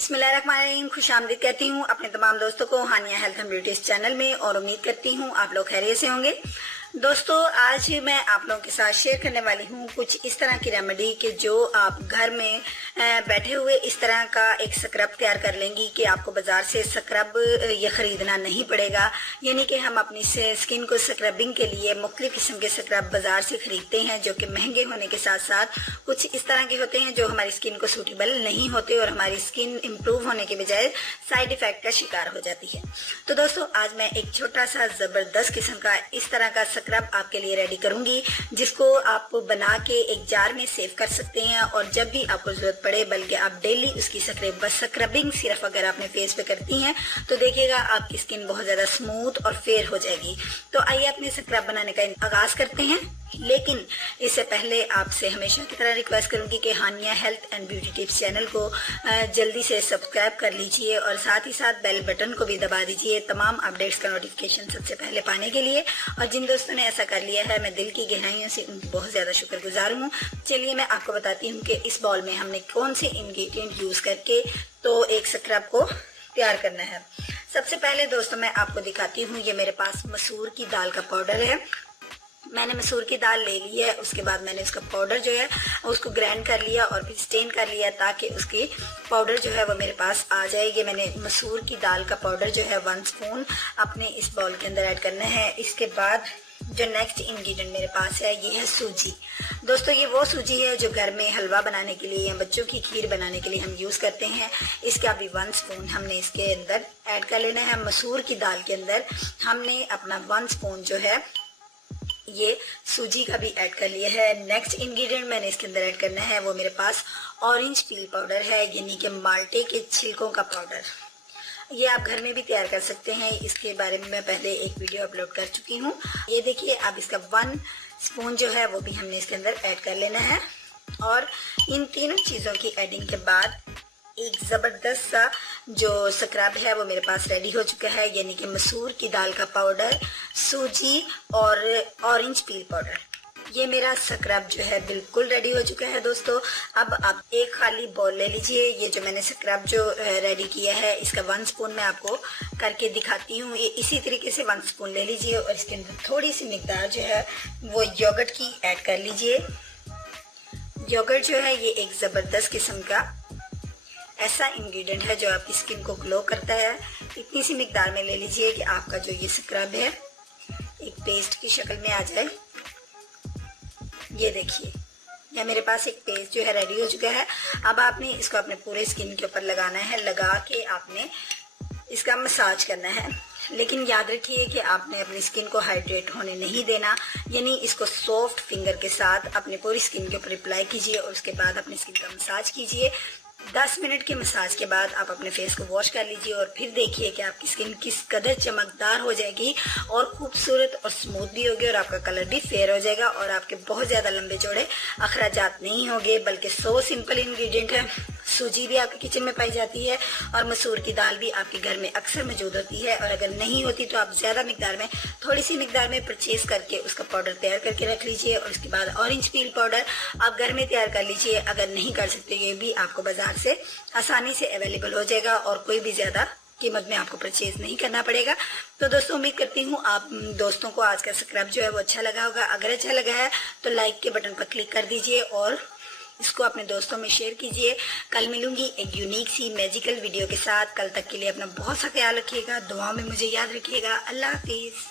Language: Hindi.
बिस्मिल्लाहिर्रहमानिर्रहीम। खुशामदीद कहती हूँ अपने तमाम दोस्तों को हानिया हेल्थ एंड ब्यूटीज चैनल में, और उम्मीद करती हूँ आप लोग खैरियत से होंगे। दोस्तों, आज मैं आप लोगों के साथ शेयर करने वाली हूँ कुछ इस तरह की रेमेडी कि जो आप घर में बैठे हुए इस तरह का एक स्क्रब तैयार कर लेंगी कि आपको बाजार से स्क्रब ये खरीदना नहीं पड़ेगा। यानी कि हम अपनी स्किन को स्क्रबिंग के लिए मुख्तलिफ किस्म के स्क्रब बाजार से खरीदते हैं, जो कि महंगे होने के साथ साथ कुछ इस तरह के होते हैं जो हमारी स्किन को सूटेबल नहीं होते और हमारी स्किन इम्प्रूव होने के बजाय साइड इफेक्ट का शिकार हो जाती है। तो दोस्तों, आज मैं एक छोटा सा जबरदस्त किस्म का इस तरह का स्क्रब आपके लिए रेडी करूंगी, जिसको आप बना के एक जार में सेव कर सकते हैं और जब भी आपको जरूरत पड़े, बल्कि आप डेली उसकी स्क्रबिंग सिर्फ अगर आपने फेस पे करती हैं तो देखिएगा आपकी स्किन बहुत ज्यादा स्मूथ और फेयर हो जाएगी। तो आइए अपने स्क्रब बनाने का आगाज करते हैं। लेकिन इससे पहले आपसे हमेशा की तरह रिक्वेस्ट करूंगी कि Hania health and beauty tips channel को जल्दी से सब्सक्राइब कर लीजिए और साथ ही साथ बेल बटन को भी दबा दीजिए तमाम अपडेट्स का नोटिफिकेशन सबसे पहले पाने के लिए। और जिन दोस्तों ने ऐसा कर लिया है, मैं दिल की गहराइयों से उनकी बहुत ज्यादा शुक्रगुजार हूँ। चलिए मैं आपको बताती हूँ कि इस बॉल में हमने कौन से इंग्रेडिएंट यूज करके तो एक स्क्रब को तैयार करना है। सबसे पहले दोस्तों मैं आपको दिखाती हूँ, ये मेरे पास मसूर की दाल का पाउडर है। मैंने मसूर की दाल ले ली है, उसके बाद मैंने उसका पाउडर जो है उसको ग्राइंड कर लिया और फिर स्टेन कर लिया ताकि उसकी पाउडर जो है वो मेरे पास आ जाएगी। मैंने मसूर की दाल का पाउडर जो है 1 स्पून अपने इस बाउल के अंदर ऐड करना है। इसके बाद जो नेक्स्ट इंग्रेडिएंट मेरे पास है ये है सूजी। दोस्तों, ये वो सूजी है जो घर में हलवा बनाने के लिए या बच्चों की खीर बनाने के लिए हम यूज करते हैं। इसका भी 1 स्पून हमने इसके अंदर ऐड कर लेना है। मसूर की दाल के अंदर हमने अपना 1 स्पून जो है ये सूजी का भी ऐड कर लिया है। नेक्स्ट इंग्रेडिएंट मैंने इसके अंदर ऐड करना है वो मेरे पास ऑरेंज पील पाउडर है, यानी कि माल्टे के छिलकों का पाउडर। ये आप घर में भी तैयार कर सकते हैं, इसके बारे में मैं पहले एक वीडियो अपलोड कर चुकी हूँ। ये देखिए, अब इसका 1 स्पून जो है वो भी हमने इसके अंदर ऐड कर लेना है। और इन तीनों चीज़ों की एडिंग के बाद एक ज़बरदस्त सा जो स्क्रब है वो मेरे पास रेडी हो चुका है, यानी कि मसूर की दाल का पाउडर, सूजी और ऑरेंज पील पाउडर। ये मेरा स्क्रब जो है बिल्कुल रेडी हो चुका है। दोस्तों, अब आप एक खाली बॉल ले लीजिए। ये जो मैंने स्क्रब जो रेडी किया है इसका 1 स्पून मैं आपको करके दिखाती हूँ। ये इसी तरीके से 1 स्पून ले लीजिए और इसके अंदर थोड़ी सी मिकदार जो है वो योगर्ट की ऐड कर लीजिए। योगर्ट जो है ये एक ज़बरदस्त किस्म का ऐसा इंग्रेडिएंट है जो आपकी स्किन को ग्लो करता है। इतनी सी मिकदार में ले लीजिए कि आपका जो ये स्क्रब है एक पेस्ट की शक्ल में आ जाए। ये देखिए, या मेरे पास एक पेस्ट जो है रेडी हो चुका है। अब आपने इसको अपने पूरे स्किन के ऊपर लगाना है, लगा के आपने इसका मसाज करना है। लेकिन याद रखिए कि आपने अपनी स्किन को हाइड्रेट होने नहीं देना, यानी इसको सॉफ्ट फिंगर के साथ अपनी पूरी स्किन के ऊपर अप्लाई कीजिए और उसके बाद अपनी स्किन का मसाज कीजिए। 10 मिनट के मसाज के बाद आप अपने फेस को वॉश कर लीजिए और फिर देखिए कि आपकी स्किन किस कदर चमकदार हो जाएगी और खूबसूरत और स्मूथ भी होगी और आपका कलर भी फेयर हो जाएगा और आपके बहुत ज़्यादा लंबे चौड़े अखराजात नहीं होंगे। बल्कि सो सिंपल इंग्रेडिएंट है। सूजी भी आपके किचन में पाई जाती है और मसूर की दाल भी आपके घर में अक्सर मौजूद होती है, और अगर नहीं होती तो आप ज़्यादा मिकदार में, थोड़ी सी मिकदार में परचेज करके उसका पाउडर तैयार करके रख लीजिए। और उसके बाद ऑरेंज पील पाउडर आप घर में तैयार कर लीजिए। अगर नहीं कर सकते, ये भी आपको बाजार से आसानी से अवेलेबल हो जाएगा और कोई भी ज़्यादा कीमत में आपको परचेज नहीं करना पड़ेगा। तो दोस्तों, उम्मीद करती हूँ आप दोस्तों को आज का स्क्रब जो है वो अच्छा लगा होगा। अगर अच्छा लगा है तो लाइक के बटन पर क्लिक कर दीजिए और इसको अपने दोस्तों में शेयर कीजिए। कल मिलूंगी एक यूनिक सी मैजिकल वीडियो के साथ। कल तक के लिए अपना बहुत सा ख्याल रखिएगा, दुआ में मुझे याद रखिएगा। अल्लाह हाफिज़।